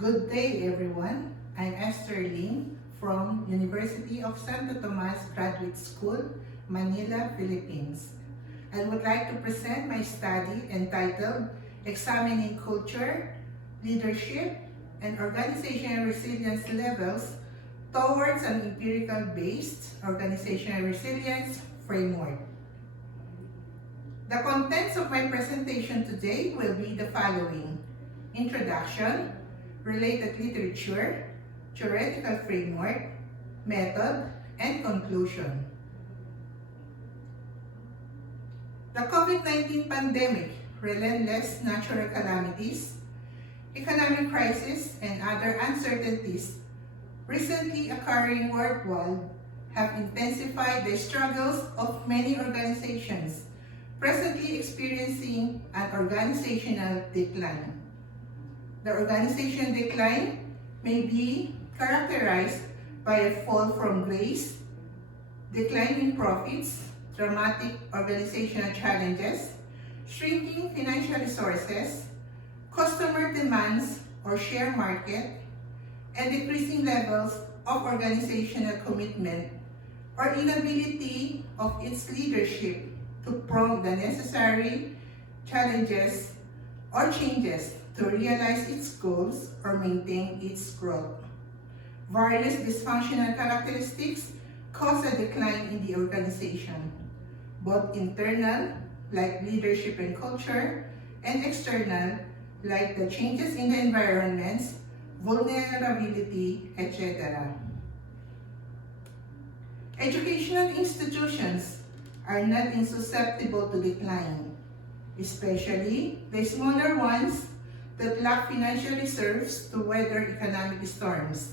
Good day, everyone. I'm Ester Lim from University of Santo Tomas Graduate School, Manila, Philippines. I would like to present my study entitled Examining Culture, Leadership, and Organizational Resilience Levels Towards an Empirical-Based Organizational Resilience Framework. The contents of my presentation today will be the following: introduction, related literature, theoretical framework, method, and conclusion. The COVID-19 pandemic, relentless natural calamities, economic crisis, and other uncertainties recently occurring worldwide have intensified the struggles of many organizations presently experiencing an organizational decline. The organizational decline may be characterized by a fall from grace, decline in profits, dramatic organizational challenges, shrinking financial resources, customer demands or share market, and decreasing levels of organizational commitment or inability of its leadership to prompt the necessary challenges or changes to realize its goals or maintain its growth. Various dysfunctional characteristics cause a decline in the organization, both internal, like leadership and culture, and external, like the changes in the environments, vulnerability, etc. Educational institutions are not insusceptible to decline, especially the smaller ones that lack financial reserves to weather economic storms.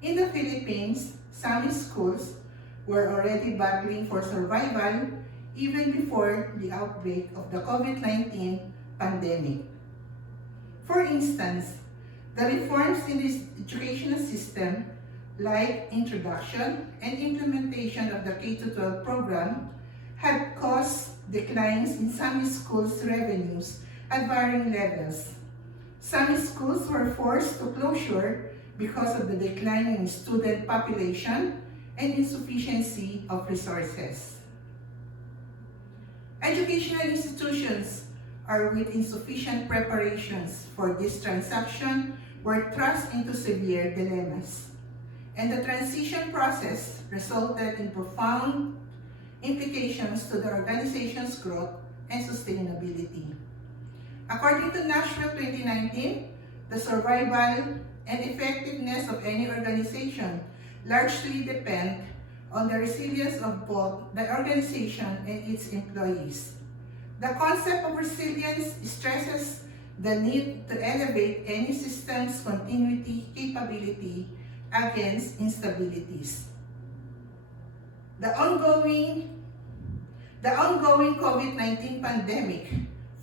In the Philippines, some schools were already battling for survival even before the outbreak of the COVID-19 pandemic. For instance, the reforms in this educational system, like introduction and implementation of the K-12 program, had caused declines in some schools' revenues at varying levels. Some schools were forced to closure because of the decline in student population and insufficiency of resources. Educational institutions are with insufficient preparations for this transaction were thrust into severe dilemmas, and the transition process resulted in profound implications to the organization's growth and sustainability. According to Nashville 2019, the survival and effectiveness of any organization largely depend on the resilience of both the organization and its employees. The concept of resilience stresses the need to elevate any system's continuity capability against instabilities. The ongoing COVID-19 pandemic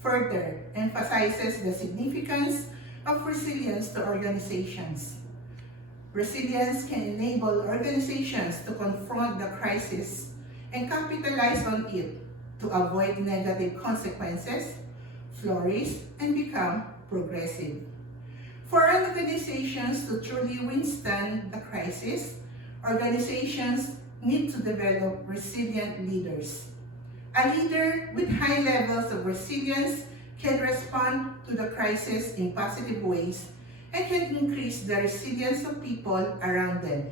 further emphasizes the significance of resilience to organizations. Resilience can enable organizations to confront the crisis and capitalize on it to avoid negative consequences, flourish, and become progressive. For organizations to truly withstand the crisis, organizations need to develop resilient leaders. A leader with high levels of resilience can respond to the crisis in positive ways and can increase the resilience of people around them.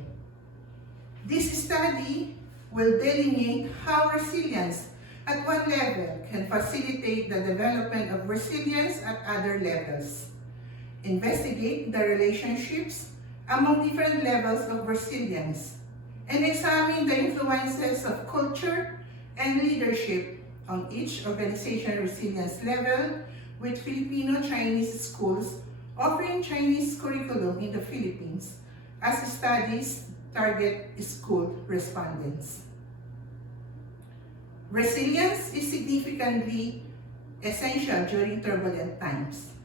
This study will delineate how resilience at one level can facilitate the development of resilience at other levels. Investigate the relationships among different levels of resilience, and examine the influences of culture and leadership on each organizational resilience level with Filipino-Chinese schools offering Chinese curriculum in the Philippines as studies target school respondents. Resilience is significantly essential during turbulent times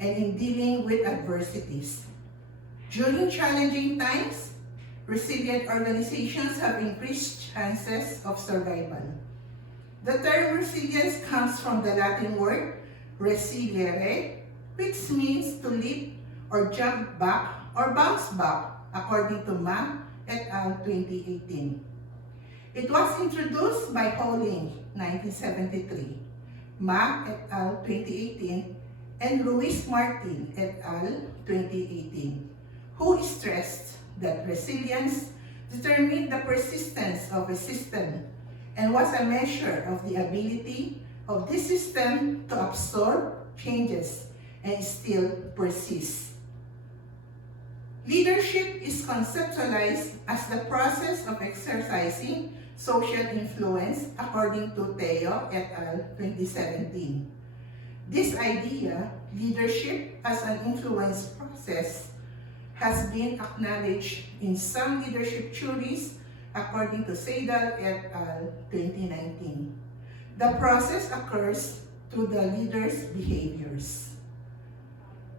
and in dealing with adversities. During challenging times, resilient organizations have increased chances of survival. The term resilience comes from the Latin word resilere, which means to live or jump back or bounce back, according to Ma et al. 2018. It was introduced by Holling, 1973, Ma et al. 2018, and Luis Martin et al. 2018, who stressed that resilience determined the persistence of a system and was a measure of the ability of this system to absorb changes and still persist. Leadership is conceptualized as the process of exercising social influence, according to Teo et al. 2017. This idea, leadership as an influence process, has been acknowledged in some leadership theories, according to Seidel et al. 2019. The process occurs through the leader's behaviors.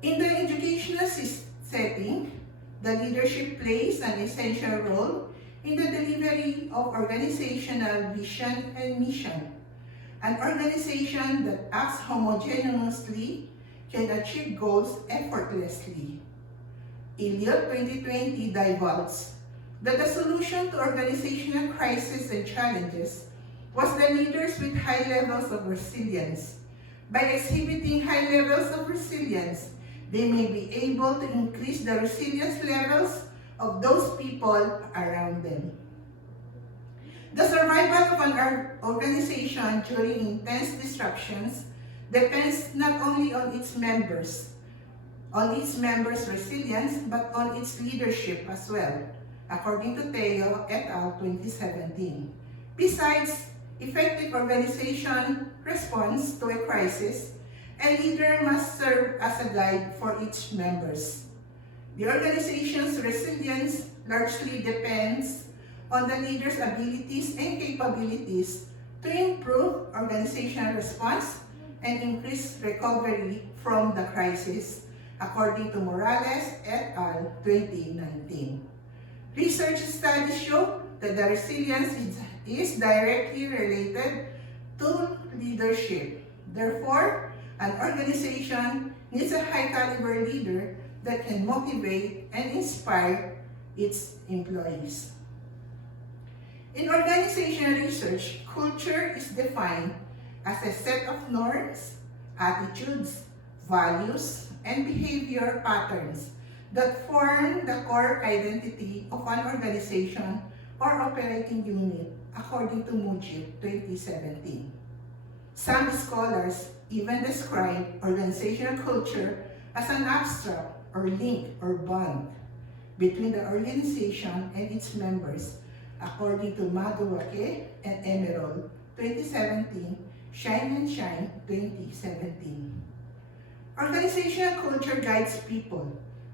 In the educational setting, the leadership plays an essential role in the delivery of organizational vision and mission. An organization that acts homogeneously can achieve goals effortlessly. ICIEL 2020 divulges that the solution to organizational crises and challenges was the leaders with high levels of resilience. By exhibiting high levels of resilience, they may be able to increase the resilience levels of those people around them. The survival of an organization during intense disruptions depends not only on its members' resilience, but on its leadership as well, according to Teo et al. 2017. Besides, effective organization response to a crisis, a leader must serve as a guide for its members. The organization's resilience largely depends on the leader's abilities and capabilities to improve organizational response and increase recovery from the crisis, according to Morales et al. 2019. Research studies show that the resilience is directly related to leadership. Therefore, an organization needs a high-caliber leader that can motivate and inspire its employees. In organizational research, culture is defined as a set of norms, attitudes, values, and behavior patterns that form the core identity of an organization or operating unit, according to Mujib 2017. Some scholars even describe organizational culture as an abstract or link or bond between the organization and its members, according to Maduwake and Emerald 2017, Shine and Shine 2017. Organizational culture guides people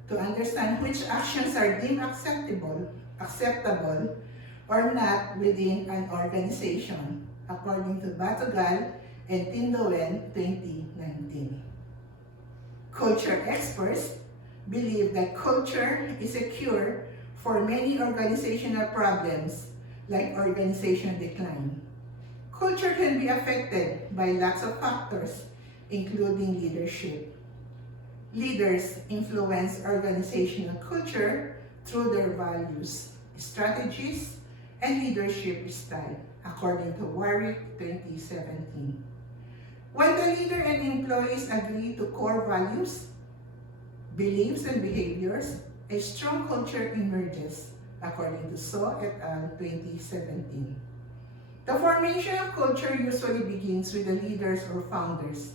to understand which actions are deemed acceptable or not within an organization, according to Batugal and Tindowen 2019. Culture experts believe that culture is a cure for many organizational problems, like organizational decline. Culture can be affected by lots of factors, including leadership. Leaders influence organizational culture through their values, strategies, and leadership style, according to Warwick 2017. When the leader and employees agree to core values, beliefs, and behaviors, a strong culture emerges, according to So et al. 2017. The formation of culture usually begins with the leaders or founders.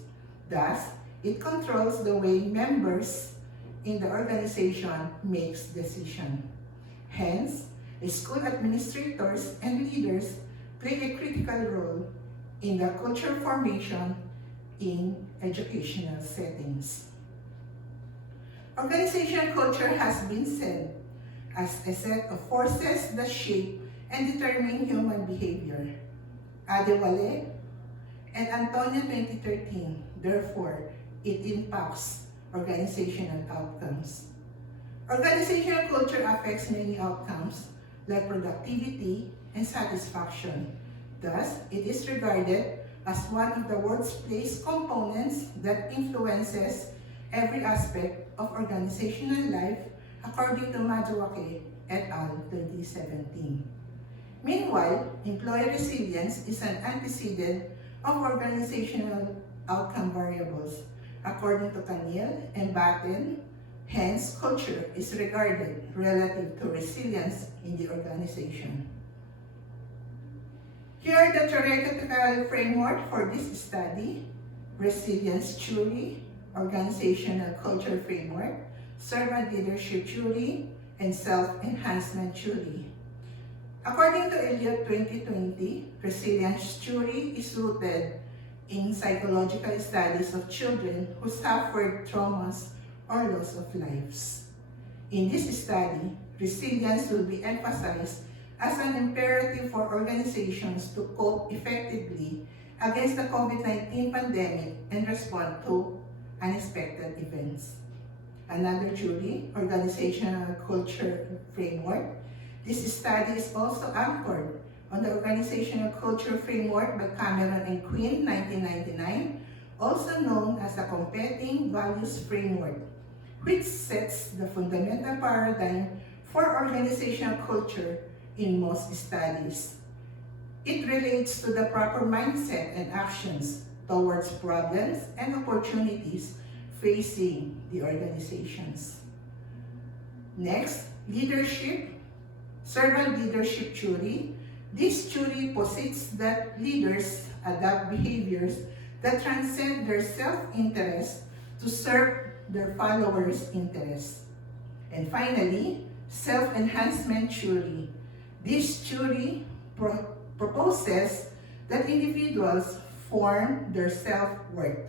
Thus, it controls the way members in the organization makes decisions. Hence, school administrators and leaders play a critical role in the culture formation in educational settings. Organizational culture has been said as a set of forces that shape and determine human behavior. Adewale and Antonio 2013, therefore, it impacts organizational outcomes. Organizational culture affects many outcomes like productivity and satisfaction. Thus, it is regarded as one of the workplace components that influences every aspect of Organizational Life according to Maduake et al. 2017. Meanwhile, employee resilience is an antecedent of organizational outcome variables. According to Caniel and Batten, hence culture is regarded relative to resilience in the organization. Here are the theoretical framework for this study: resilience theory, organizational culture framework, servant leadership theory, and self-enhancement theory. According to Elliott 2020, resilience theory is rooted in psychological studies of children who suffered traumas or loss of lives. In this study, resilience will be emphasized as an imperative for organizations to cope effectively against the COVID-19 pandemic and respond to unexpected events. Another theory, organizational culture framework. This study is also anchored on the Organizational Culture Framework by Cameron and Quinn, 1999, also known as the Competing Values Framework, which sets the fundamental paradigm for organizational culture in most studies. It relates to the proper mindset and actions towards problems and opportunities facing the organizations. Next, leadership, servant leadership theory. This theory posits that leaders adopt behaviors that transcend their self-interest to serve their followers' interests. And finally, self-enhancement theory. This theory proposes that individuals form their self-worth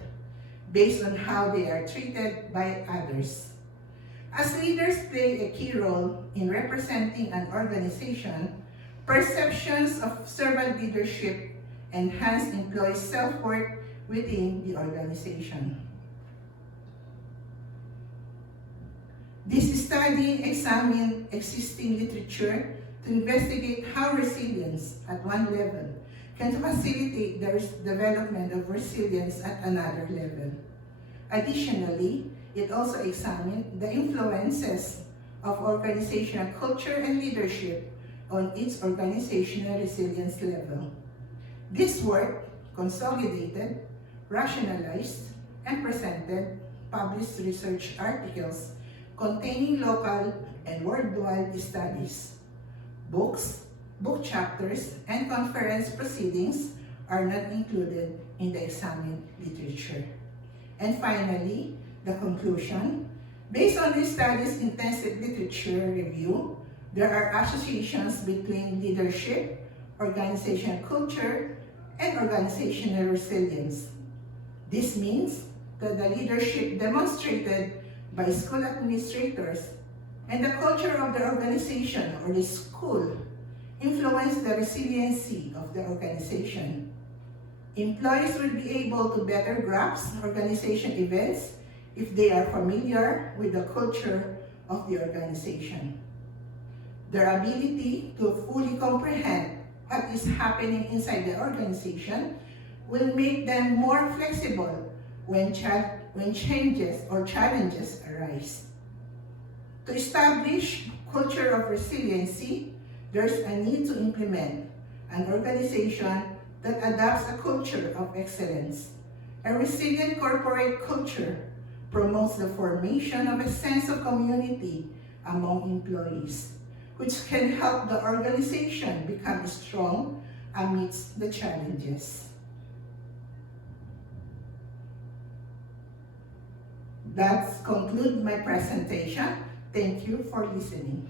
based on how they are treated by others. As leaders play a key role in representing an organization, perceptions of servant leadership enhance employees' self-worth within the organization. This study examined existing literature to investigate how resilience at one level can facilitate the development of resilience at another level. Additionally, it also examined the influences of organizational culture and leadership on its organizational resilience level. This work consolidated, rationalized, and presented published research articles containing local and worldwide studies. Books, book chapters, and conference proceedings are not included in the examined literature. And finally, the conclusion. Based on this study's intensive literature review, there are associations between leadership, organizational culture, and organizational resilience. This means that the leadership demonstrated by school administrators and the culture of the organization or the school influence the resiliency of the organization. Employees will be able to better grasp organization events if they are familiar with the culture of the organization. Their ability to fully comprehend what is happening inside the organization will make them more flexible when changes or challenges arise. To establish culture of resiliency, there's a need to implement an organization that adopts a culture of excellence. A resilient corporate culture promotes the formation of a sense of community among employees, which can help the organization become strong amidst the challenges. That concludes my presentation. Thank you for listening.